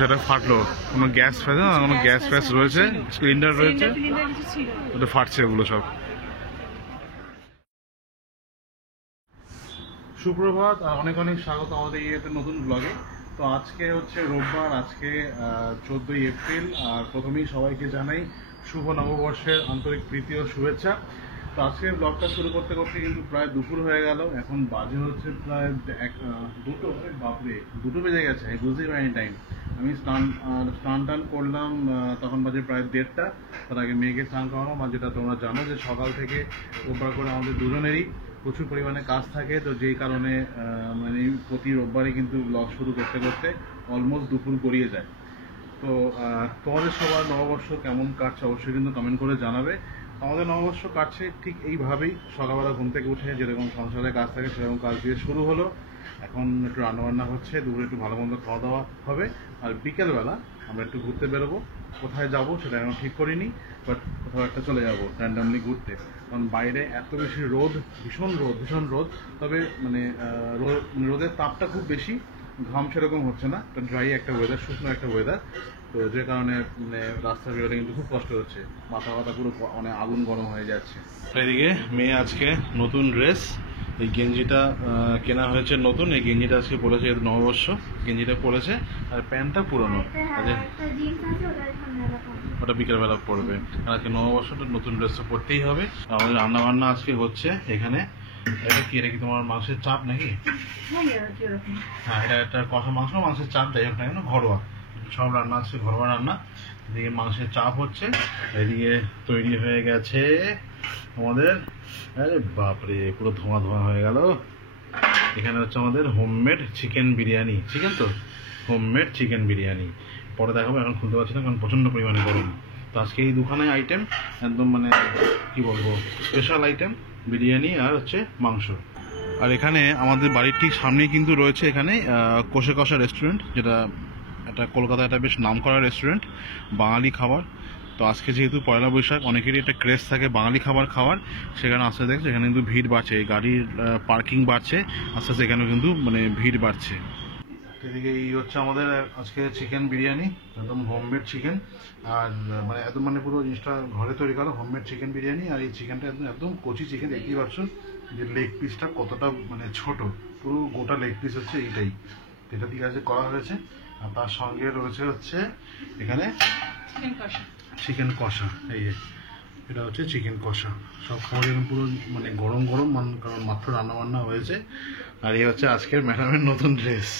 সেটা ফাটলো, কোনো গ্যাস ফ্যাস না, কোনো গ্যাস ফ্যাস রয়েছে, সিলিন্ডার রয়েছে, ওটা ফাটছে ওগুলো সব। সুপ্রভাত আর অনেক অনেক স্বাগত আমাদের এই একটা নতুন ব্লগে। তো আজকে হচ্ছে রোববার, আজকে 14ই এপ্রিল। আর প্রথমেই সবাইকে জানাই শুভ নববর্ষের আন্তরিক প্রীতি ও শুভেচ্ছা। তো আজকে ব্লগটা শুরু করতে করতে কিন্তু প্রায় দুপুর হয়ে গেল। এখন বাজে হচ্ছে প্রায় দুটো, বাপরে 2টো বেজে গেছে, বুঝতেই পারিনি টাইম। আমি স্নান টান করলাম, তখন বাজে প্রায় 1:30টা। তার আগে মেয়েকে স্নান করালাম। আর যেটা তোমরা জানো যে সকাল থেকে রোববার করে আমাদের দুজনেরই প্রচুর পরিমাণে কাজ থাকে, তো যেই কারণে মানে প্রতি রোববারই কিন্তু ব্লগ শুরু করতে করতে অলমোস্ট দুপুর গড়িয়ে যায়। তো তোমাদের সবার নববর্ষ কেমন কাটছে অবশ্যই কিন্তু কমেন্ট করে জানাবে। আমাদের নববর্ষ কাটছে ঠিক এইভাবেই, সকালবেলা ঘুম থেকে উঠে যেরকম সংসারের কাজ থাকে সেরকম কাজ দিয়ে শুরু হলো। এখন একটু রান্নাবান্না হচ্ছে, দুপুরে একটু ভালো মন্দ খাওয়া দাওয়া হবে, আর বিকেলবেলা আমরা একটু ঘুরতে বেরোবো। কোথায় যাব সেটা এখন ঠিক করিনি, বাট কোথাও একটা চলে যাবো র্যান্ডামলি ঘুরতে। কারণ বাইরে এত বেশি রোদ, ভীষণ রোদ, ভীষণ রোদ। তবে মানে রোদের তাপটা খুব বেশি, ঘাম সেরকম হচ্ছে না, একটা ড্রাই একটা ওয়েদার, শুকনো একটা ওয়েদার। তো যে কারণে মানে রাস্তা বেরোলে কিন্তু খুব কষ্ট হচ্ছে, মাথা ব্যথা পুরো মানে আগুন গরম হয়ে যাচ্ছে। এদিকে মেয়ে আজকে নতুন ড্রেস, এই গেঞ্জিটা কেনা হয়েছে নতুন, এই গেঞ্জিটা আজকে পরেছে, নববর্ষ গেঞ্জিটা পরেছে, আর প্যান্টটা পুরোনো, ওটা বিকেলবেলা পরবে। আজকে নববর্ষটা নতুন ড্রেসটা পরতেই হবে। আমাদের রান্না বান্না আজকে হচ্ছে এখানে। এটা কি, এটা কি তোমার মাংসের চাপ নাকি? হ্যাঁ, এটা একটা কষা মাংস, মাংসের চাপ, যাই হোক না কেন ঘরোয়া সব রান্না আছে, ঘরোয়া রান্না। এদিকে মাংসের চাপ হচ্ছে, এদিকে তৈরি হয়ে গেছে আমাদের, আরে বাপরে পুরো ধোঁয়া ধোঁয়া হয়ে গেল। এখানে হচ্ছে আমাদের হোমমেড চিকেন বিরিয়ানি, চিকেন তো হোমমেড চিকেন বিরিয়ানি পরে দেখাবো, এখন খুলতে পারছি না কারণ প্রচণ্ড পরিমাণে গরম। তো আজকে এই দুখানে আইটেম একদম মানে কি বলবো, স্পেশাল আইটেম, বিরিয়ানি আর হচ্ছে মাংস। আর এখানে আমাদের বাড়ির ঠিক সামনেই কিন্তু রয়েছে এখানে কষে কষা রেস্টুরেন্ট, যেটা একটা কলকাতায় একটা বেশ নাম করা রেস্টুরেন্ট, বাঙালি খাবার। তো আজকে যেহেতু পয়লা বৈশাখ, অনেকেরই একটা ক্রেজ থাকে বাঙালি খাবার খাওয়ার, সেখানে আস্তে দেখছে এখানে কিন্তু ভিড় বাড়ছে, গাড়ির পার্কিং বাড়ছে, আস্তে আস্তে এখানে কিন্তু মানে ভিড় বাড়ছে। এদিকে এই হচ্ছে আমাদের আজকে চিকেন বিরিয়ানি, একদম হোমমেড চিকেন। আর মানে একদম মানে পুরো জিনিসটা ঘরে তৈরি করা হোমমেড চিকেন বিরিয়ানি। আর এই চিকেনটা একদম একদম কচি চিকেন, দেখতেই পাচ্ছ যে লেগ পিসটা কতটা মানে ছোট, পুরো গোটা লেগ পিস হচ্ছে এইটাই, এটা দিয়ে আজকে করা হয়েছে। আর তার সঙ্গে রয়েছে হচ্ছে এখানে চিকেন কষা, এই এটা হচ্ছে চিকেন কষা। সব খাবার এখন পুরো মানে গরম গরম, কারণ মাত্র রান্না বান্না হয়েছে। আর এই হচ্ছে আজকের ম্যাডামের নতুন ড্রেস,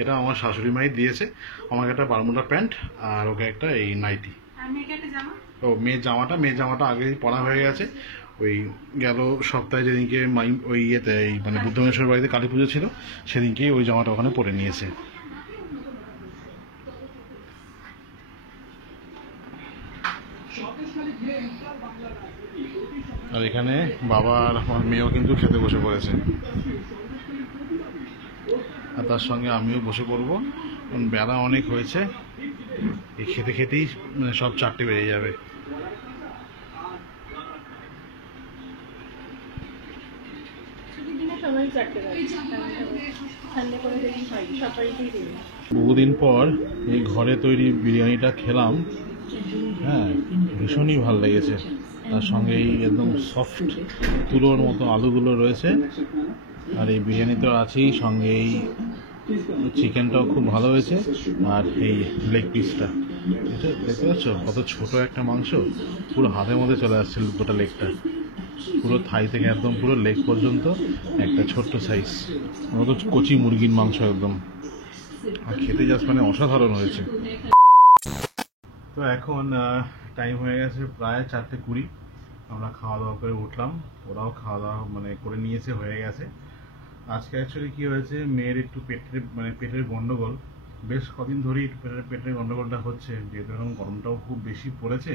এটা আমার শাশুড়ি মাই দিয়েছে, আমাকে একটা বারমুডা প্যান্ট আর ওকে একটা এই নাইটি। ও মেয়ের জামাটা আগেই পরা হয়ে গেছে, ওই গেল সপ্তাহে যেদিনকে ওই ইয়েতে এই মানে বুদ্ধমেশ্বর বাড়িতে কালী পুজো ছিল, সেদিনকেই ওই জামাটা ওখানে পরে নিয়েছে। আর এখানে বাবা আর আমার মেয়েও কিন্তু খেতে বসে পড়েছে, আর তার সঙ্গে আমিও বসে পড়বো, কারণ বেলা অনেক হয়েছে, এই খেতে খেতেই মানে সব 4টে বেজে যাবে। বহুদিন পর এই ঘরে তৈরি বিরিয়ানিটা খেলাম, হ্যাঁ ভীষণই ভালো লেগেছে। তার সঙ্গে এই একদম সফট তুলোর মতো আলুগুলো রয়েছে, আর এই বিরিয়ানি তো আছেই, সঙ্গে এই চিকেনটাও খুব ভালো হয়েছে, আর এই লেগ পিসটা দেখতে পাচ্ছ কত ছোট একটা মাংস, পুরো হাতের মধ্যে চলে আসছে গোটা লেগটা, পুরো থাই থেকে একদম পুরো লেগ পর্যন্ত একটা ছোট্ট সাইজ মতো কচি মুরগির মাংস একদম, আর খেতে জাস্ট মানে অসাধারণ হয়েছে। তো এখন টাইম হয়ে গেছে প্রায় 4:20, আমরা খাওয়া দাওয়া করে উঠলাম, ওরাও খাওয়া দাওয়া মানে করে নিয়েছে, হয়ে গেছে। আজকে অ্যাকচুয়ালি কী হয়েছে, মেয়ের একটু পেটের গন্ডগোল, বেশ কদিন ধরেই পেটের গন্ডগোলটা হচ্ছে, যেহেতু এখন গরমটাও খুব বেশি পড়েছে।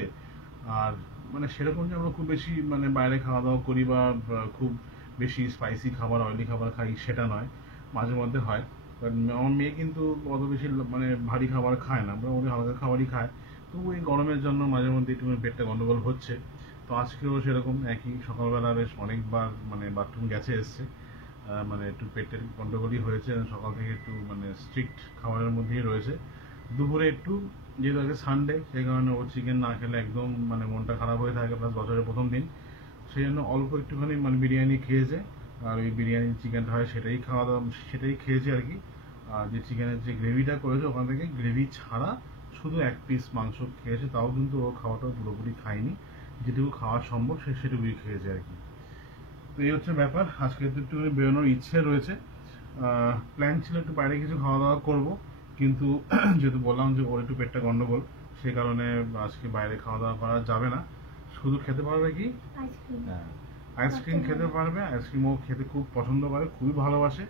আর মানে সেরকম যে আমরা খুব বেশি মানে বাইরে খাওয়া দাওয়া করি বা খুব বেশি স্পাইসি খাবার, অয়েলি খাবার খাই সেটা নয়, মাঝে মধ্যে হয়। বাট আমার মেয়ে কিন্তু অত বেশি মানে ভারী খাবার খায় না, মোটামুটি হালকা খাবারই খায়। তো এই গরমের জন্য মাঝে মধ্যে একটু পেটটা গন্ডগোল হচ্ছে। তো আজকেও সেরকম একই, সকালবেলা বেশ অনেকবার মানে বাথরুম গেছে এসছে, মানে একটু পেটের গন্ডগোলই হয়েছে, সকাল থেকে একটু মানে স্ট্রিক্ট খাবারের মধ্যেই রয়েছে। দুপুরে একটু যেহেতু আগে সানডে সেই কারণে ও চিকেন না খেলে একদম মানে মনটা খারাপ হয়ে থাকে, প্লাস বছরের প্রথম দিন, সেই জন্য অল্প একটুখানি মানে বিরিয়ানি খেয়েছে। আর ওই বিরিয়ানি চিকেনটা হয় সেটাই খাওয়া দাওয়া, সেটাই খেয়েছে আর কি। আর যে চিকেনের যে গ্রেভিটা করেছে ওখান থেকে গ্রেভি ছাড়া শুধু 1 পিস মাংস খেয়েছে, তাও কিন্তু ও খাওয়াটা পুরোপুরি খায়নি, যেটুকু খাওয়া সম্ভব সেটুকুই খেয়েছে আর কি। তো এই হচ্ছে ব্যাপার। আজকে একটু বেরোনোর ইচ্ছে রয়েছে, প্ল্যান ছিল একটু বাইরে কিছু খাওয়া দাওয়া করবো, কিন্তু যেহেতু বললাম যে ওর একটু পেটটা গন্ডগোল, সেই কারণে আজকে বাইরে খাওয়া দাওয়া করা যাবে না। শুধু খেতে পারবে কি আইসক্রিম খেতে পারবে। আইসক্রিমও খেতে খুব পছন্দ করে, খুবই ভালোবাসে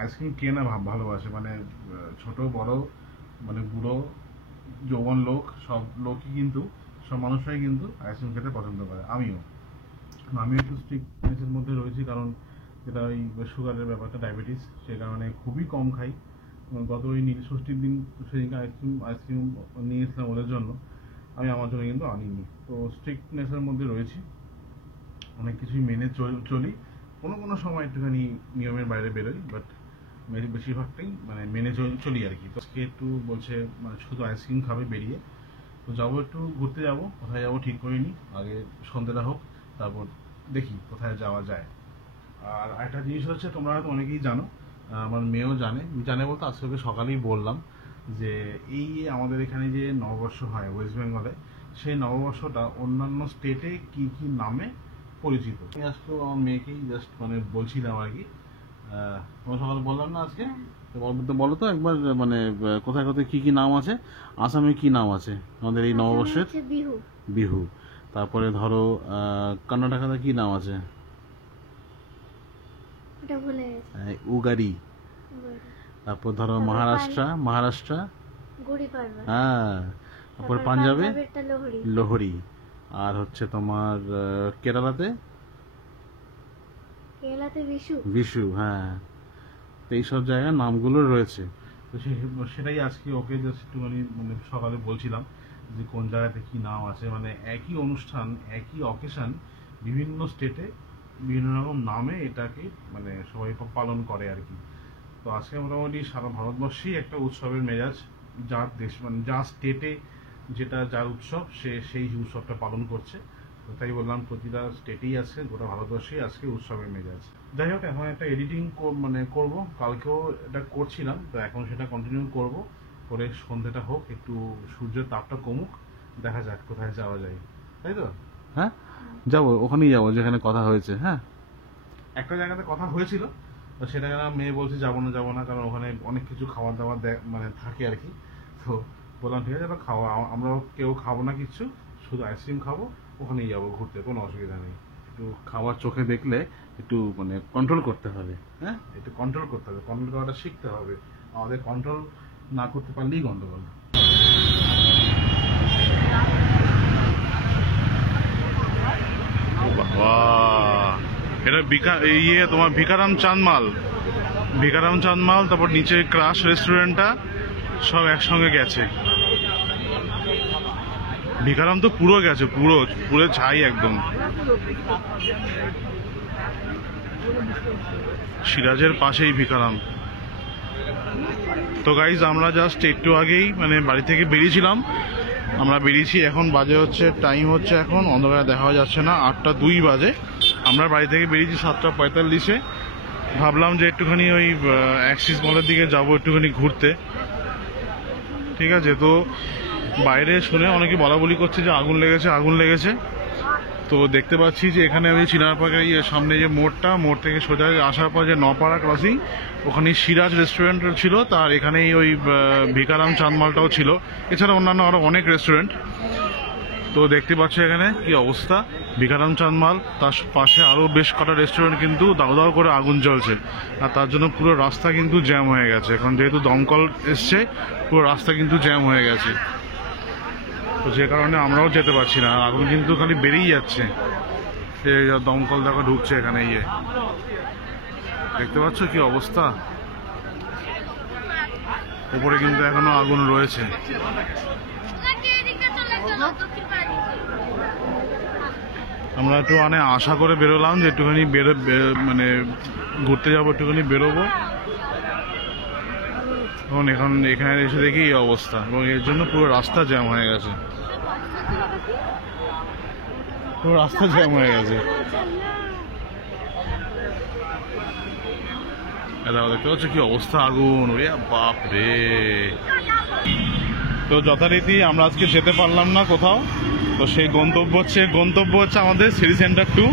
আইসক্রিম। কে না ভালোবাসে, মানে ছোট বড় মানে বুড়ো যৌবন লোক সব লোকই কিন্তু, সব মানুষরাই কিন্তু আইসক্রিম খেতে পছন্দ করে। আমিও একটু স্ট্রিক্টনেসের মধ্যে রয়েছি, কারণ যেটা ওই সুগারের ব্যাপারটা, ডায়াবেটিস, সেই কারণে খুবই কম খাই। গত ওই নীলষষ্ঠীর দিন সেদিনকে আইসক্রিম নিয়েছিলাম ওদের জন্য, আমি আমার জন্য কিন্তু আনিনি। তো স্ট্রিক্টনেসের মধ্যে রয়েছি, অনেক কিছুই মেনে চলি, কোনো সময় একটুখানি নিয়মের বাইরে বেরোই, বাট বেশিরভাগটাই মানে মেনে চলি আর কি। তো আজকে একটু বলছে মানে শুধু আইসক্রিম খাবে বেরিয়ে, তো যাবো একটু ঘুরতে, যাবো কোথায় যাবো ঠিক করিনি, আগে সন্ধ্যেটা হোক তারপর দেখি কোথায় যাওয়া যায়। আর একটা জিনিস হচ্ছে, তোমরা হয়তো অনেকেই জানো, আমার মেয়েও জানে বলতে আজকে ওকে সকালেই বললাম যে এই আমাদের এখানে যে নববর্ষ হয় ওয়েস্ট বেঙ্গলে, সেই নববর্ষটা অন্যান্য স্টেটে কি কি নামে পরিচিত। আমি আজকে আমার মেয়েকেই জাস্ট মানে বলছিলাম আর কি, তোমার সকালে বললাম না আজকে, তো বলো তো একবার মানে কোথায় কোথায় কি কি নাম আছে। আসামে কি নাম আছে আমাদের এই নববর্ষের? বিহু। তারপরে ধরো কর্ণাটকাতে কি নাম আছে? উগারি। তারপর ধরো মহারাষ্ট্র হ্যাঁ, তারপর পাঞ্জাবে লোহরি। আর হচ্ছে তোমার কেরালাতে বিশু। হ্যাঁ, এইসব জায়গার নামগুলো রয়েছে। তো সেটাই আজকে ওকে জাস্ট একটুখানি মানে সকালে বলছিলাম যে কোন জায়গাতে কি নাম আছে, মানে একই অনুষ্ঠান একই অকেশন বিভিন্ন স্টেটে বিভিন্ন রকম নামে এটাকে মানে সবাই পালন করে আর কি। তো আজকে মোটামুটি সারা ভারতবর্ষেই একটা উৎসবের মেজাজ, যার দেশ মানে যার স্টেটে যেটা যার উৎসব সেই উৎসবটা পালন করছে। তো তাই বললাম প্রতিটা স্টেটেই আছে, গোটা ভারতবর্ষেই আজকে উৎসবের মেজাজ। যাই হোক, এখন একটা এডিটিং মানে করবো, কালকেও এটা করছিলাম, তো এখন সেটা কন্টিনিউ করবো, করে সন্ধ্যেটা হোক, একটু সূর্যের তাপটা কমুক, দেখা যাক কোথায় যাওয়া যায়, তাই তো? হ্যাঁ, যাবো, ওখানেই যাবো যেখানে কথা হয়েছে। হ্যাঁ, একটা জায়গাতে কথা হয়েছিল, তো সেটা মেয়ে বলছে যাবো না, কারণ ওখানে অনেক কিছু খাবার দাবার মানে থাকে আর কি। তো বললাম ঠিক আছে, খাওয়া আমরাও কেউ খাবো না কিছু, শুধু আইসক্রিম খাবো, ওখানেই যাবো ঘুরতে, কোনো অসুবিধা নেই। একটু খাবার চোখে দেখলে একটু মানে কন্ট্রোল করতে হবে। হ্যাঁ, একটু কন্ট্রোল করতে হবে, কন্ট্রোল করাটা শিখতে হবে। আমাদের কন্ট্রোল না করতে পারলেই গন্ডগোল। এটা তোমার ভিকারাম চাঁদমাল, তারপর নিচে ক্রাশ রেস্টুরেন্টটা সব একসঙ্গে গেছে। ভিকারাম তো পুরো গেছে, পুরো ছাই একদম। সিরাজের পাশেই ভিকারাম। তো গাইজ, আমরা জাস্ট একটু আগেই মানে বাড়ি থেকে বেরিয়েছিলাম, আমরা বেরিয়েছি, এখন বাজে হচ্ছে টাইম হচ্ছে এখন অন্ধকারে দেখা যাচ্ছে না 8টা 2 বাজে। আমরা বাড়ি থেকে বেরিয়েছি 7টা 45-এ। ভাবলাম যে একটুখানি ওই অ্যাক্সিস মলের দিকে যাবো একটুখানি ঘুরতে, ঠিক আছে? তো বাইরে শুনে অনেকে বলাবলি করছে যে আগুন লেগেছে। তো দেখতে পাচ্ছি যে এখানে আমি চিনার পাড়ার সামনে যে মোড় থেকে সোজা আসার পর যে নপাড়া ক্রসিং, ওখানে সিরাজ রেস্টুরেন্ট ছিল, তার এখানেই ওই ভিকারাম চাঁদমালটাও ছিল, এছাড়া অন্যান্য আরো অনেক রেস্টুরেন্ট। তো দেখতে পাচ্ছি এখানে কি অবস্থা, ভিকারাম চাঁদমাল, তার পাশে আরো বেশ কটা রেস্টুরেন্ট কিন্তু দাও করে আগুন জ্বলছে, আর তার জন্য পুরো রাস্তা কিন্তু জ্যাম হয়ে গেছে। এখন যেহেতু দমকল এসছে, পুরো রাস্তা কিন্তু জ্যাম হয়ে গেছে, তো যে কারণে আমরাও যেতে পারছি না। আগুন কিন্তু খালি বেরিয়ে যাচ্ছে, দমকল দেখো ঢুকছে এখানে, দেখতে পাচ্ছ কি অবস্থা। উপরে কিন্তু এখনো আগুন রয়েছে। আমরা একটু মানে আশা করে বেরোলাম যে একটুখানি মানে ঘুরতে যাবো, একটুখানি বেরোবো, এখন এখানে এসে দেখি এই অবস্থা, এবং এর জন্য পুরো রাস্তা জ্যাম হয়ে গেছে, পুরো রাস্তা জ্যাম হয়ে গেছে। দেখতে পাচ্ছ কি অবস্থা, আগুন, ওরে বাপ রে। তো যথারীতি আমরা আজকে যেতে পারলাম না কোথাও, তো সেই গন্তব্য হচ্ছে আমাদের সিটি সেন্টার 2।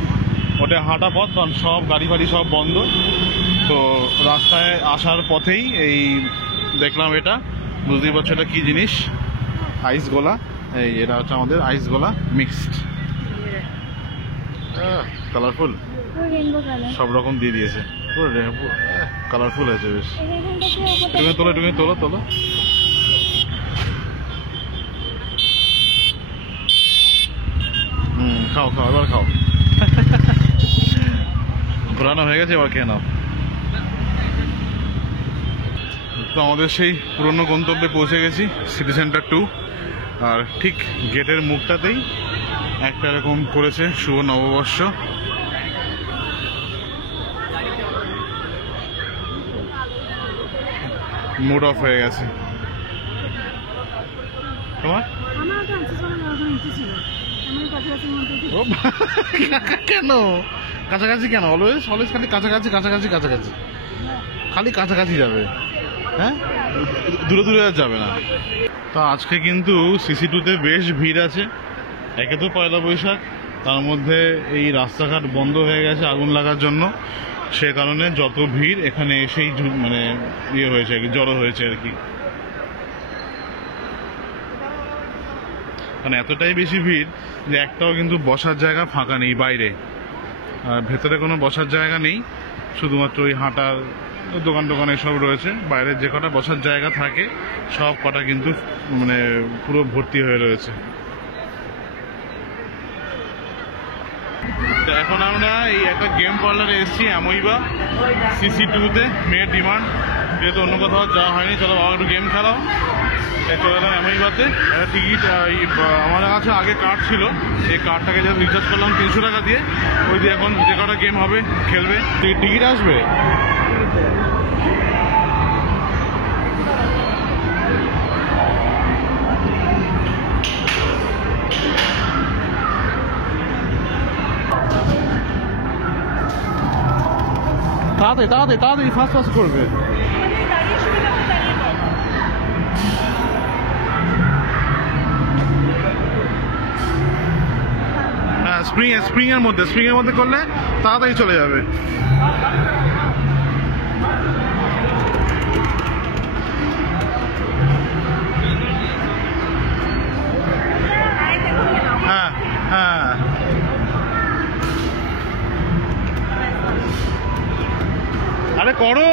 ওটা হাঁটা পথ, কারণ সব গাড়ি ফাড়ি সব বন্ধ। তো রাস্তায় আসার পথেই এই দেখলাম, এটা বুঝতেই পারছো এটা কি জিনিস, আইস গোলা। এই এটা হচ্ছে আমাদের আইস গোলা মিক্সড, কালারফুল, সব রকম দিয়ে দিয়েছে, পুরো কালারফুল হয়েছে বেশ। তুমি তোলো তোলো। খাও এবার খাও। ঘোরানো হয়ে গেছে, এবার খেয়ে নাও। তো আমাদের সেই পুরনো গন্তব্যে পৌঁছে গেছি, সিটি সেন্টার 2। আর ঠিক গেটের মুখটাতেই একটা এরকম করেছে শুভ নববর্ষ। মুড অফ হয়ে গেছে তোমার? কেন কাছাকাছি, কেন অলওয়েজ খালি কাছাকাছি, খালি কাছাকাছি যাবে, হ্যাঁ, দূরে আর যাবে না। তো আজকে কিন্তু সিসি2তে বেশ ভিড় আছে। একে তো পয়লা বৈশাখ, তার মধ্যে এই রাস্তাঘাট বন্ধ হয়ে গেছে আগুন লাগার জন্য, সে কারণে যত ভিড় এখানে এসেই মানে ইয়ে হয়েছে, জড়ো হয়েছে আর কি। মানে এতটাই বেশি ভিড় যে একটাও কিন্তু বসার জায়গা ফাঁকা নেই বাইরে, আর ভেতরে কোনো বসার জায়গা নেই, শুধুমাত্র ওই হাঁটার দোকান এসব রয়েছে। বাইরের যে কটা বসার জায়গা থাকে সব কটা কিন্তু মানে পুরো ভর্তি হয়ে রয়েছে। তো এখন আমরা এই একটা গেম পার্লারে এসেছি, অ্যামোইবা সিসি2তে, মেয়ের ডিমান্ড, যেহেতু অন্য কোথাও যাওয়া হয়নি, চলো বাবা একটু গেম খেলাও। চলে এলাম অ্যামোইবাতে। একটা টিকিট আমার কাছে আগে কার্ড ছিল, এই কার্ডটাকে যখন রিচার্জ করলাম 300 টাকা দিয়ে, ওই দিয়ে এখন যে কটা গেম হবে খেলবে। টিকিট আসবে, তাড়াতাড়ি ফাস্ট করবে। হ্যাঁ, স্প্রিং এর মধ্যে করলে তাড়াতাড়ি চলে যাবে। হ্যাঁ হ্যাঁ, আরে করো।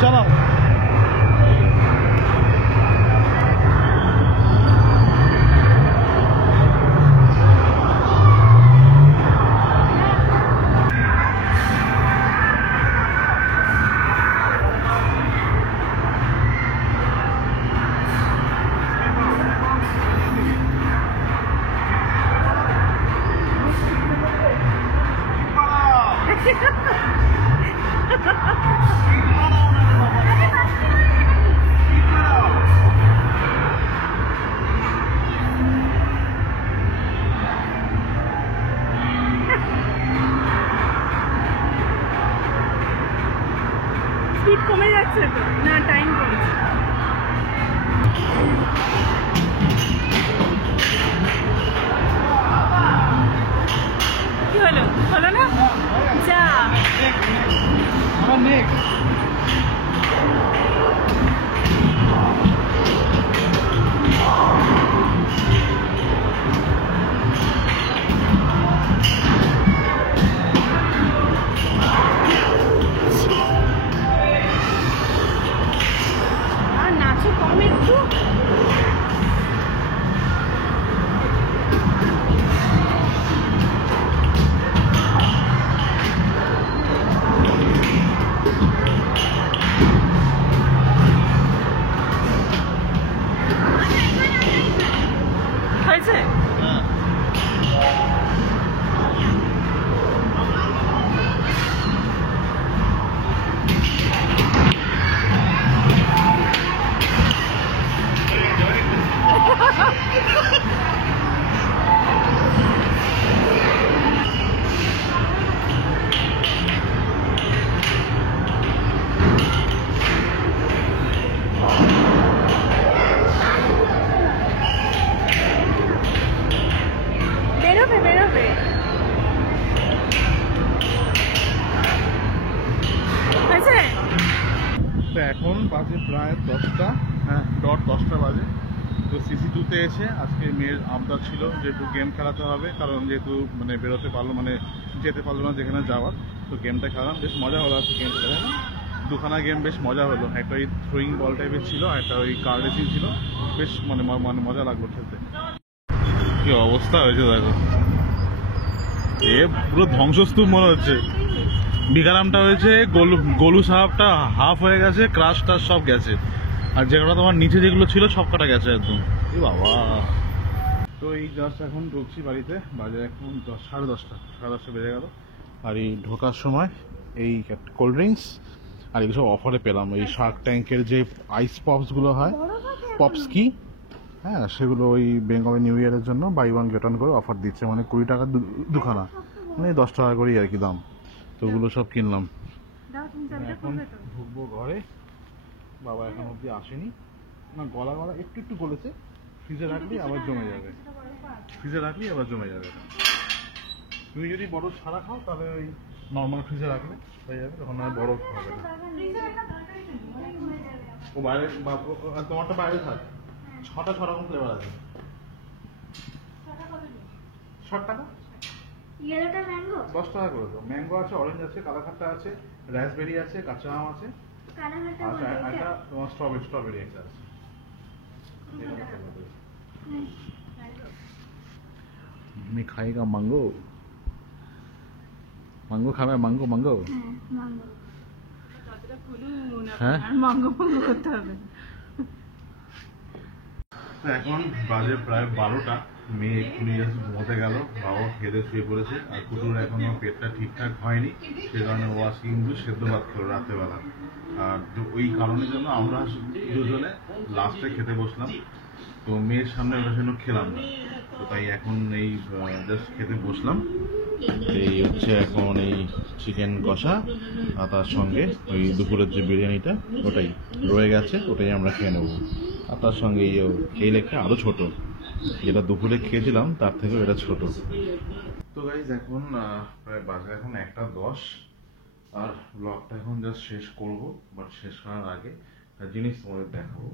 চালাও। স্পিড কমে যাচ্ছে তো না, টাইম কমছে। কি হলো না? যা আমার নেক্সট হ্যাঁ ডট 10টা বাজে। তো CC2-তে এসে আজকে মেয়ের আবদার ছিল যে একটু গেম খেলাতে হবে, কারণ যেহেতু মানে বেরোতে পারলো, মানে যেতে পারলো না যেখানে যাওয়ার, তো গেমটা খেলাম, বেশ মজা হলো আজকে গেম খেলে না। দুখানা গেম বেশ মজা হলো, একটা ওই থ্রোয়িং বল টাইপের ছিল, একটা ওই কার রেসিং ছিল, বেশ মানে মানে মজা লাগলো খেলতে। কি অবস্থা হয়েছে দেখো, এ পুরো ধ্বংসস্তূপ মনে হচ্ছে। বিকারামটা হয়েছে, গোলু সাহাবটা হাফ হয়ে গেছে, ক্রাশটা সব গেছে, আর যেগুলো তোমার নিচে যেগুলো ছিল সব কাটা গেছে একদম। এ বাবা। তো এই জাস্ট এখন ঢুকছি বাড়িতে, বাজে এখন 10, সাড়ে 10টা বেজে গেল। আর এই ঢোকার সময় এই কোল্ড ড্রিঙ্কস আর এগুলো সব অফারে পেলাম। এই শার্ক ট্যাঙ্কের যে আইস পপসগুলো হয়, পপস কি, হ্যাঁ সেগুলো ওই বেঙ্গলি নিউ ইয়ারের জন্য বাই ওয়ান গেট ওয়ান করে অফার দিচ্ছে, মানে 20 টাকা দুখানা, মানে 10 টাকা করেই আর কি দাম। তো ওগুলো সব কিনলাম। এখন ঢুকবো ঘরে, বাবা এখন অব্দি আসেনি, না গলা একটু একটু গলেছে, ফ্রিজে রাখলে আবার জমে যাবে, তুমি যদি বড় ছাড়া খাও তাহলে ওই নর্মাল ফ্রিজে রাখলে হয়ে যাবে, তখন আর বড় হবে না। ও বাইরে, তোমারটা বাইরে থাক। 6টা 6 রকম ফ্লেভার আছে। 60 টাকা, 10 টাকা করে তো। ম্যাঙ্গো আছে, অরেঞ্জ আছে, কালাকাট্টা আছে, রাসবেরি আছে, কাঁচা আম আছে, একটা তোমার স্ট্রবেরি একটা আছে। मैं खाएगा मैंगो, मैंगो खावे, मैंगो मैंगो হ্যাঁ করতে হবে। এখন বাজে প্রায় 12টা, মেয়ে এক্ষুনি ঘুমোতে গেল, বাবা খেতে শুয়ে পড়েছে, আর কুটুর এখনো পেটটা ঠিকঠাক হয়নি, সে কারণে ও আজকে কিন্তু সেদ্ধ ভাত করে রাত্রেবেলা। আর ওই কারণের জন্য আমরা দুজনে লাস্টে খেতে বসলাম, তো মেয়ের সামনে ওটার জন্য খেলাম না, তো তাই এখন এই জাস্ট খেতে বসলাম। এই হচ্ছে এখন এই চিকেন কষা, আর তার সঙ্গে ওই দুপুরের যে বিরিয়ানিটা ওটাই রয়ে গেছে, ওটাই আমরা খেয়ে নেবো। আর তার সঙ্গে এই লেগটা আরো ছোট, যেটা দুপুরে খেয়েছিলাম তার থেকেও এটা ছোট। তো গাইজ এখন প্রায় বাজে এখন 1:10, আর ব্লগটা এখন জাস্ট শেষ করব, বাট শেষ করার আগে একটা জিনিস তোমাদের দেখাবো,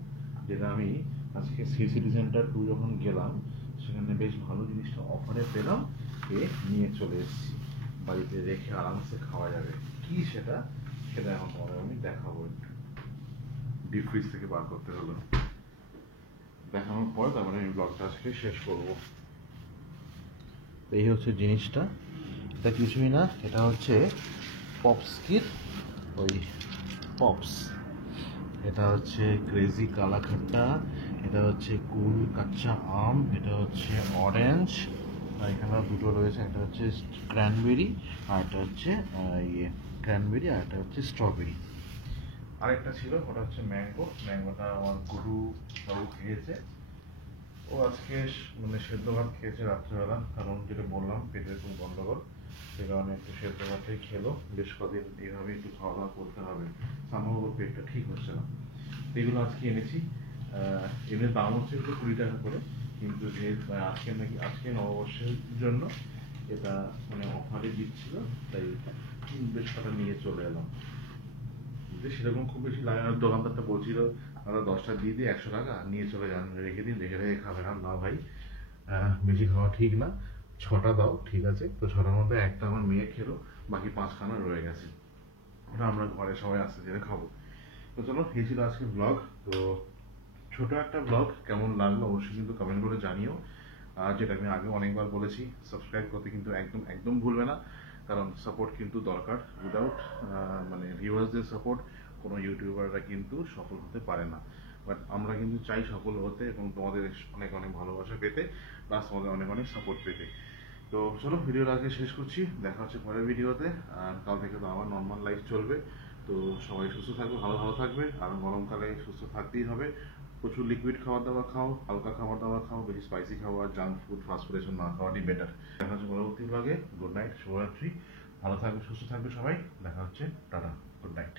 যেটা আমি আজকে সিটি সেন্টার 2 যখন গেলাম, সেখানে বেশ ভালো জিনিসটা অফারে পেলাম, নিয়ে চলে এসেছি, বাড়িতে রেখে আরামসে খাওয়া যাবে। কি সেটা এখন তোমাদের আমি দেখাবো, একটু ডিপ ফ্রিজ থেকে বার করতে হলো, দেখানোর পরে তারপরে আমি ব্লগটা আজকে শেষ করব। এই হচ্ছে জিনিসটা, এটা কিছুই না, এটা হচ্ছে পপসকির ওই পপস, এটা হচ্ছে ক্রেজি কালাকাট্টা, এটা হচ্ছে কুল কাঁচা আম, এটা হচ্ছে অরেঞ্জ, আর এখানে দুটো রয়েছে, একটা হচ্ছে ক্র্যানবেরি, আর একটা হচ্ছে ক্র্যানবেরি, আর একটা হচ্ছে স্ট্রবেরি। আরেকটা ছিল ওটা হচ্ছে ম্যাঙ্গোটা আমার গুরু বাবু খেয়েছে, ও আজকে মানে সেদ্ধ ভাত খেয়েছে রাত্রেবেলা, কারণ যেটা বললাম পেটের খুব গন্ডগোল, সে কারণে একটু সেদ্ধ ভাতটাই খেলো। বেশ কদিন এইভাবে একটু খাওয়া দাওয়া করতে হবে, সামহাও পেটটা ঠিক হচ্ছে না। এগুলো আজকে এনেছি, এমনি দাম হচ্ছে একটু 20 টাকা করে, কিন্তু যে আজকে নাকি আজকে নববর্ষের জন্য এটা মানে অফারে দিচ্ছিল, তাই বেশ কটা নিয়ে চলে এলাম। সেরকম খুব বেশি লাগে না, দোকানদারটা বলছিল দাদা 10টা দিয়ে দিয়ে 100 টাকা নিয়ে চলে যান, রেখে দিন, রেখে খাবেন। না ভাই, বেশি খাওয়া ঠিক না, 6টা দাও ঠিক আছে। তো 6টার মধ্যে একটা আমার মেয়ে খেলো, বাকি 5খানা রয়ে গেছে, ওটা আমরা ঘরে সবাই আস্তে ধীরে খাবো। তো চলো, এই ছিল আজকে ব্লগ। তো ছোট একটা ব্লগ, কেমন লাগলো অবশ্যই কিন্তু কমেন্ট করে জানিও। আর যেটা আমি আগে অনেকবার বলেছি, সাবস্ক্রাইব করতে কিন্তু একদম ভুলবে না, কারণ সাপোর্ট কিন্তু দরকার। উইদাউট মানে ভিউয়ার্সদের সাপোর্ট কোনো ইউটিউবাররা কিন্তু সফল হতে পারে না। বাট আমরা কিন্তু চাই সফল হতে এবং তোমাদের অনেক ভালোবাসা পেতে, প্লাস তোমাদের অনেক সাপোর্ট পেতে। তো চলো, ভিডিওটা আজকে শেষ করছি, দেখা হচ্ছে পরের ভিডিওতে। আর কাল থেকে তো আবার নর্মাল লাইফ চলবে। তো সবাই সুস্থ থাকবে, ভালো থাকবে, আর গরমকালে সুস্থ থাকতেই হবে। প্রচুর লিকুইড খাবার দাবার খাও, হালকা খাবার দাবার খাও, বেশি স্পাইসি খাবার, জাঙ্ক ফুড, ফাস্ট ফুড এসব না খাওয়াটাই বেটার। দেখা হচ্ছে পরবর্তী ব্লগে। গুড নাইট, শুভরাত্রি, ভালো থাকবে, সুস্থ থাকবে সবাই, দেখা হচ্ছে, টাটা, গুড নাইট।